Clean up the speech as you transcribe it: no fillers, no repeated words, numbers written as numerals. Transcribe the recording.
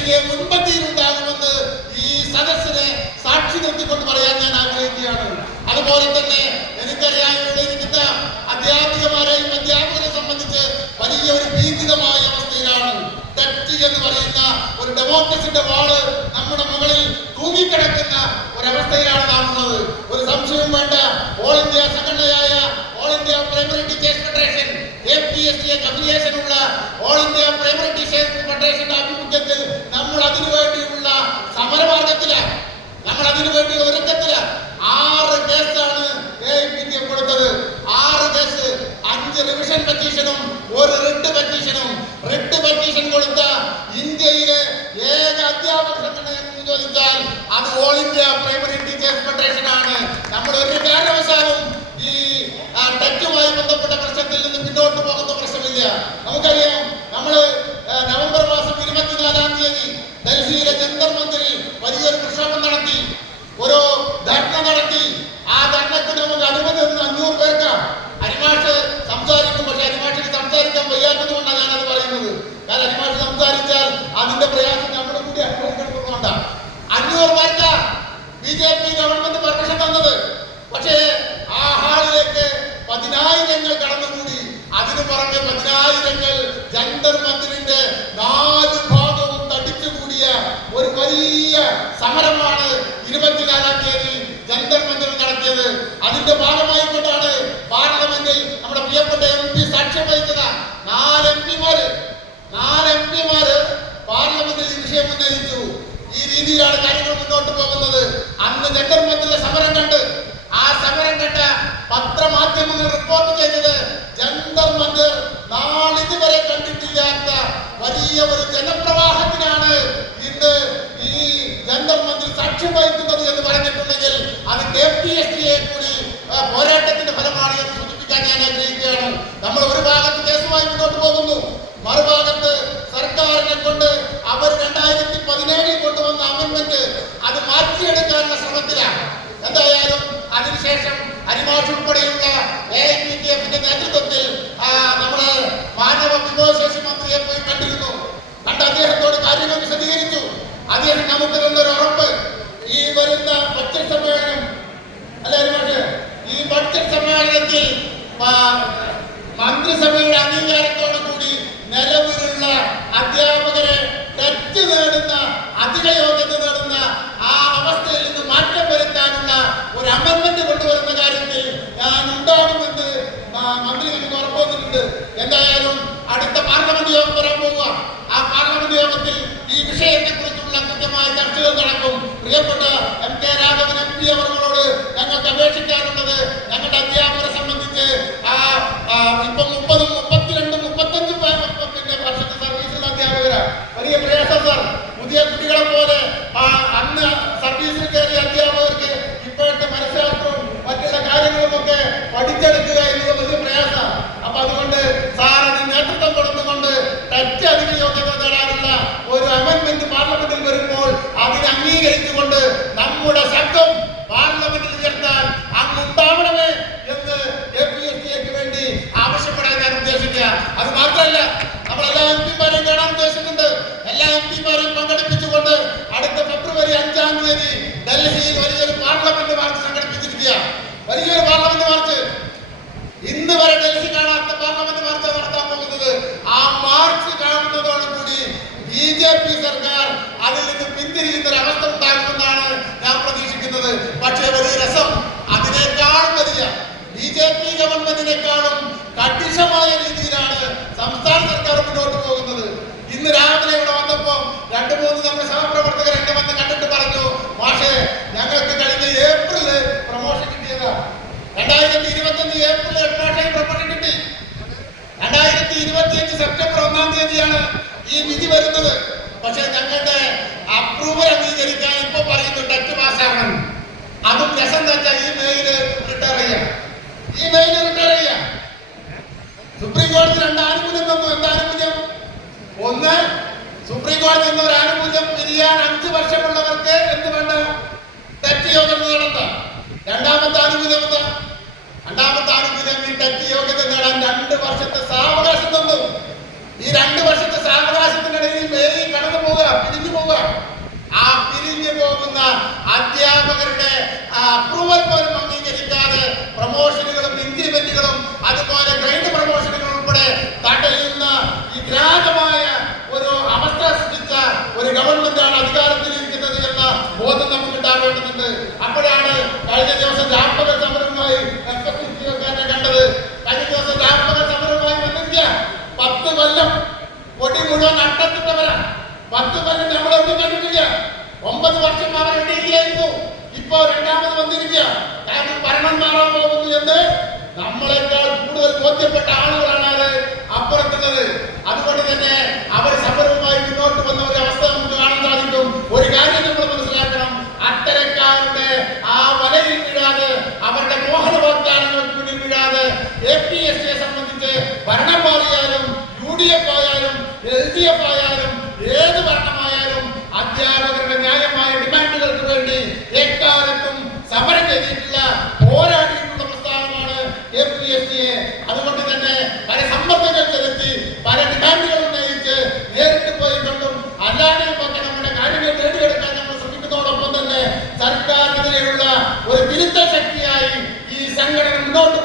വലിയ മുൻപന്തിയിൽ ഉണ്ടാകുമെന്ന് ഈ സദസ്സിനെ സാക്ഷി നിർത്തിക്കൊണ്ട് പറയാൻ ഞാൻ ആഗ്രഹിക്കുകയാണ്. അതുപോലെ തന്നെ എനിക്കറിയാൻ ഇവിടെ ഇരിക്കുന്ന അധ്യാപികമാരെയും അധ്യാപകരെ സംബന്ധിച്ച് വലിയ ഒരു ഭീതിതമായ അവസ്ഥയിലാണ്. തെറ്റ് എന്ന് പറയുന്ന ഒരു ഡെമോക്രസിന്റെ വാള് നമ്മുടെ മുകളിൽ തൂങ്ങിക്കിടക്കുന്ന ഒരവസ്ഥയിലാണ് നാം ഉള്ളത്. ഒരു സംശയവും വേണ്ട. ഓൾ ഇന്ത്യ സംഘടനയായ all India primary teachers federation APST affiliation ഉള്ള ഓൾ ഇന്ത്യ പ്രൈമറി ടീച്ചേഴ്സ് ഫെഡറേഷന്റെ ആഭിമുഖ്യത്തിൽ നമ്മൾ അതിനുവേണ്ടിയുള്ള സമരമാർഗത്തിലാണ്, നമ്മൾ അതിനുവേണ്ടിയുള്ള ഒരുക്കത്തിലാണ്. 6 കേസാണ് AIPTF കൊടുത്തത്. 6 കേസ്, 5 റിവിഷൻ പെറ്റീഷനും 1 റിട്ട് പെറ്റീഷനും. റിട്ട് പെറ്റീഷൻ കൊടുത്ത ഇന്ത്യയിലെ ഏക അധ്യാപക സംഘടനയെന്ന് ചോദിച്ചാൽ അത് all India primary teachers federation ആണ്. നമ്മൾ ഒരു കാരണവശാലും ഈ ടെറ്റുമായി ബന്ധപ്പെട്ട പ്രശ്നത്തിൽ നിന്ന് പിന്നോട്ട് പോകുന്ന പ്രശ്നമില്ല. നമുക്കറിയാം, നമ്മള് നവംബർ മാസം 24-ാം തീയതി ഡൽഹിയിലെ ജന്തർ മന്ദിറിൽ വലിയൊരു പ്രക്ഷോഭം നടത്തി, ഒരു ധർണ നടത്തി. ആ ധർണയ്ക്ക് നമുക്ക് അനുമതി 500 പേർക്ക്. അരിമാഷ് സംസാരിക്കും, പക്ഷെ അരിമാഷിന് സംസാരിക്കാൻ വയ്യാത്തത് കൊണ്ടാണ് ഞാനത് പറയുന്നത്. കാരണം അരിമാഷ് സംസാരിച്ചാൽ അതിന്റെ പ്രയാസം നമ്മുടെ കൂടി അനുഭവിക്കണമെന്നുകൊണ്ടാണ്. 500 പേർക്ക് BJP ഗവൺമെന്റ് പെർമിഷൻ തന്നത്. പക്ഷേ ആ ഹാളിലേക്ക് 10,000 കടന്നുകൂടി. അതിനു പുറമെ 10,000 ജന്തർ മന്ദിറിന്റെ 4 ഭാഗവും തടിച്ചുകൂടിയ ഒരു വലിയ സമരമാണ് 24-ാം തീയതി ജന്തർ മന്ദിറിൽ നടത്തിയത്. അതിന്റെ ഭാഗമായി കൊണ്ടാണ് പാർലമെന്റിൽ നമ്മുടെ പ്രിയപ്പെട്ട MP സാക്ഷ്യം വഹിച്ചത്. 4 എംപിമാര് പാർലമെന്റിൽ ഈ വിഷയം ഉന്നയിച്ചു. ഈ രീതിയിലാണ് കാര്യങ്ങൾ മുന്നോട്ട് പോകുന്നത്. അന്ന് ജന്തർ മന്ദിറിലെ സമരം കണ്ട്, ആ സമരം കണ്ട പത്രമാധ്യമങ്ങൾ റിപ്പോർട്ട് ചെയ്തത് ജന്തർ മന്ദിർ നാളിതുവരെ കണ്ടിട്ടില്ലാത്ത വലിയ ഒരു ജനപ്രവാഹത്തിനാണ് ഇന്ന് ഈ ജന്തർ മന്ദിർ സാക്ഷ്യം വഹിക്കുന്നത് എന്ന് പറഞ്ഞിട്ടുണ്ടെങ്കിൽ അത് APSTയെ കൂടി പോരാട്ടത്തിന്റെ ഫലമാണ് എന്ന് സൂചിപ്പിക്കാൻ ഞാൻ ആഗ്രഹിക്കുകയാണ്. നമ്മൾ ഒരു ഭാഗത്ത് കേസുമായി മുന്നോട്ട് പോകുന്നു, മറുഭാഗത്ത് സർക്കാരിനെ കൊണ്ട് അവർ 2017 കൊണ്ടുവന്ന അമെന്റ്മെന്റ് അത് മാറ്റിയെടുക്കാനുള്ള ശ്രമത്തിലാണ്. എന്തായാലും അതിനുശേഷം അരിമാഷ് ഉൾപ്പെടെയുള്ള AIPTFന്റെ നേതൃത്വത്തിൽ നമ്മള് മാനവ വിഭവശേഷി മന്ത്രിയെ പോയി കണ്ടിരുന്നു. കണ്ട് അദ്ദേഹത്തോട് കാര്യങ്ങൾ വിശദീകരിച്ചു. അദ്ദേഹം നമുക്ക് തന്നൊരു ഉറപ്പ്, ഈ വരുന്ന ബഡ്ജറ്റ് സമ്മേളനം അല്ലെ അരിമാഷ്, ഈ ബഡ്ജറ്റ് സമ്മേളനത്തിൽ മന്ത്രിസഭയുടെ അംഗീകാരത്തോടു കൂടി നിലവിലുള്ള അധ്യാപകരെ തെറ്റ് നേടുന്ന, അധിക യോഗ്യത നേടുന്ന ആ അവസ്ഥയിൽ നിന്ന് മാറ്റം വരുത്താനുള്ള ഒരു അമെന്റ്മെന്റ് കൊണ്ടുവരുന്ന കാര്യത്തിൽ ഞാൻ ഉണ്ടാകുമെന്ന് മന്ത്രി നമുക്ക് ഉറപ്പ് വന്നിട്ടുണ്ട്. എന്തായാലും അടുത്ത പാർലമെന്റ് യോഗം വരാൻ പോവുക. ആ പാർലമെന്റ് യോഗത്തിൽ ഈ വിഷയത്തെ കുറിച്ചുള്ള കൃത്യമായ ചർച്ചകൾ നടക്കും. പ്രിയപ്പെട്ട MK രാഘവൻ MP അവരോട് ഞങ്ങൾക്ക് അപേക്ഷിക്കാറുള്ളത്, ഞങ്ങളുടെ അധ്യാപകരെ സംബന്ധിച്ച് ഇപ്പൊ 30, 32, 35 വർഷത്തെ സർവീസിൽ അധ്യാപകരാ. വലിയ പ്രയാസം സാർ. പുതിയ കുട്ടികളെ പോലെ അന്ന് സർവീസിൽ കയറിയ അധ്യാപകർക്ക് ഇപ്പോഴത്തെ മനഃശാസ്ത്രവും മറ്റുള്ള കാര്യങ്ങളുമൊക്കെ പഠിച്ചെടുക്കുക എന്നത് വലിയ പ്രയാസമാണ്. അപ്പൊ അതുകൊണ്ട് സാർ അതിന് നേതൃത്വം കൊടുത്തുകൊണ്ട് ടെറ്റ് അധിക യോഗ്യത നേടാനുള്ള ഒരു അമെന്റ്മെന്റ് പാർലമെന്റിൽ വരുമ്പോൾ അതിനെ അംഗീകരിച്ചുകൊണ്ട് നമ്മുടെ ശബ്ദം പാർലമെന്റിൽ ഉയർത്താൻ അങ്ങുണ്ടാവണമേ എന്ന് APSTക്ക് വേണ്ടി ആവശ്യപ്പെടാൻ ഞാൻ ഉദ്ദേശിക്കുക. അത് മാത്രമല്ല, നമ്മളെല്ലാ MP-മാരെയും കാണാൻ ഉദ്ദേശിക്കുന്നുണ്ട്. എല്ലാ MP-മാരെയും പങ്കെടുപ്പിച്ചുകൊണ്ട് അടുത്ത ഫെബ്രുവരി 5-ാം തീയതി ഡൽഹിയിൽ വലിയൊരു പാർലമെന്റ് മാർച്ച് സംഘടിപ്പിച്ചിരിക്കുക. വലിയൊരു പാർലമെന്റ് മാർച്ച്. ഇന്ന് വരെ ഡൽഹി കാണാത്ത പാർലമെന്റ് മാർച്ച് നടത്താൻ പോകുന്നത്. ആ മാർച്ച് കാണുന്നതോടുകൂടി BJP സർക്കാർ അതിൽ നിന്ന് പിന്തിരിയുന്ന ഒരു അവസ്ഥ ഉണ്ടാകുമെന്നാണ് ഞാൻ പ്രതീക്ഷിക്കുന്നത്. പക്ഷേ വലിയ രസം, അതിനേക്കാളും വലിയ BJP ഗവൺമെന്റിനേക്കാളും കഠിനമായ രീതിയിലാണ് സംസ്ഥാന സർക്കാർ മുന്നോട്ട് പോകുന്നത്. ഇന്ന് രാവിലെ ഇവിടെ വന്നപ്പോ 2-3 നമ്മുടെ സഹപ്രവർത്തകർ എന്നെ വന്ന് കണ്ടിട്ട് പറഞ്ഞു, മാഷേ ഞങ്ങൾക്ക് കഴിഞ്ഞ ഏപ്രില് പ്രൊമോഷൻ കിട്ടിയതാ. 2025 ഏപ്രിൽ 8 പ്രൊമോഷൻ കിട്ടി. 2025 സെപ്റ്റംബർ 1-ാം തീയതിയാണ് ഈ വിധി വരുന്നത്. പക്ഷെ ഞങ്ങളുടെ അപ്രൂവൽ അംഗീകരിക്കാൻ ഇപ്പൊ പറയുന്നു ടെറ്റ് പാസ്സാകണം. അതും രസം വെച്ചാൽ ഈ മെയില് റിട്ടയർ ചെയ്യാം. സുപ്രീം കോടതി 2 ആനുകൂല്യം തന്നു. എന്താ ആനുകൂല്യം? ഒന്ന്, സുപ്രീം കോടതി എന്ന ഒരു ആനുകൂല്യം പിരിയാൻ 5 വർഷമുള്ളവർക്ക് എന്ത് വേണ്ട, ടെറ്റ് യോഗ്യത നടത്താം. രണ്ടാമത്തെ ആനുകൂല്യം എന്താ? രണ്ടാമത്തെ ആനുകൂല്യം ഈ ടെറ്റ് യോഗ്യത നേടാൻ 2 വർഷത്തെ സാവകാശം തന്നു. ഈ 2 വർഷത്തെ സാവകാശത്തിനിടയിൽ കടന്നു പോവുക, പിരിഞ്ഞു അധ്യാപകരുടെ അപ്രൂവൽ പോലും അംഗീകരിക്കാതെ പ്രൊമോഷനുകളും ഇൻക്രിമെന്റുകളും അതുപോലെ ഗ്രേഡ് പ്രൊമോഷനുകളും ഉൾപ്പെടെ തടയുന്ന ഈ ഗ്രാഹ്യമായ ഒരു അവസ്ഥ സൃഷ്ടിച്ച ഒരു ഗവൺമെന്റാണ് അധികാരത്തിലിരിക്കുന്നത് എന്ന ബോധം നമുക്ക് ഉണ്ടാവേണ്ടതുണ്ട്. അപ്പോഴാണ് കഴിഞ്ഞ ദിവസം രാപ്പകൽ സമരവുമായി കണ്ടത്. കഴിഞ്ഞ ദിവസം രാപ്പകൽ സമരവുമായി വന്നിരിക്കുക 10 കൊല്ലം കൊടി മുഴുവൻ അട്ടത്തിട്ടവരാണ്. 10 കൊല്ലം നമ്മളൊന്നും കണ്ടിട്ടില്ല. 9 വർഷം അവർ എണ്ണിയിരിക്കുന്നു. ഇപ്പോ രണ്ടാമത് വന്നിരിക്കുക. കാരണം ഭരണം മാറാൻ പോകുന്നു എന്ന് നമ്മളെക്കാൾ കൂടുതൽ ബോധ്യപ്പെട്ട ആളുകളാണ് അത് അപ്പുറത്തുള്ളത്. അതുകൊണ്ട് തന്നെ അവർ സമരവുമായി മുന്നോട്ട് വന്ന ഒരു അവസ്ഥ നമുക്ക് കാണാൻ സാധിക്കും. ഒരു കാര്യം നമ്മൾ മനസ്സിലാക്കണം, അത്തരക്കാരുടെ ആ വലയിൽ വീഴാതെ, അവരുടെ മോഹന വാഗ്ദാനങ്ങൾക്ക് മുന്നിൽ വീഴാതെ APSCയെ സംബന്ധിച്ച് ഭരണം മാറിയാലും UDF ആയാലും LDF ആയാലും ഏത് ഭരണമായാലും അധ്യാപകരുടെ ന്യായമായ ഡിമാൻഡുകൾക്ക് വേണ്ടി എക്കാലത്തും സമരം ചെയ്തിട്ടുള്ള പോരാടിയിട്ടുള്ള പ്രസ്ഥാനമാണ് APSCയെ. അതുകൊണ്ട് തന്നെ പല സമ്മർദ്ദങ്ങൾ ചെലുത്തി പല ഡിമാൻഡുകൾ ഉന്നയിച്ച് നേരിട്ട് പോയി കണ്ടും അല്ലാതെയും ഒക്കെ നമ്മുടെ കാര്യങ്ങൾ നേടിയെടുക്കാൻ നമ്മൾ ശ്രമിക്കുന്നതോടൊപ്പം തന്നെ സർക്കാരിനെതിരെയുള്ള ഒരു തിരുത്തൽ ശക്തിയായി ഈ സംഘടന മുന്നോട്ട്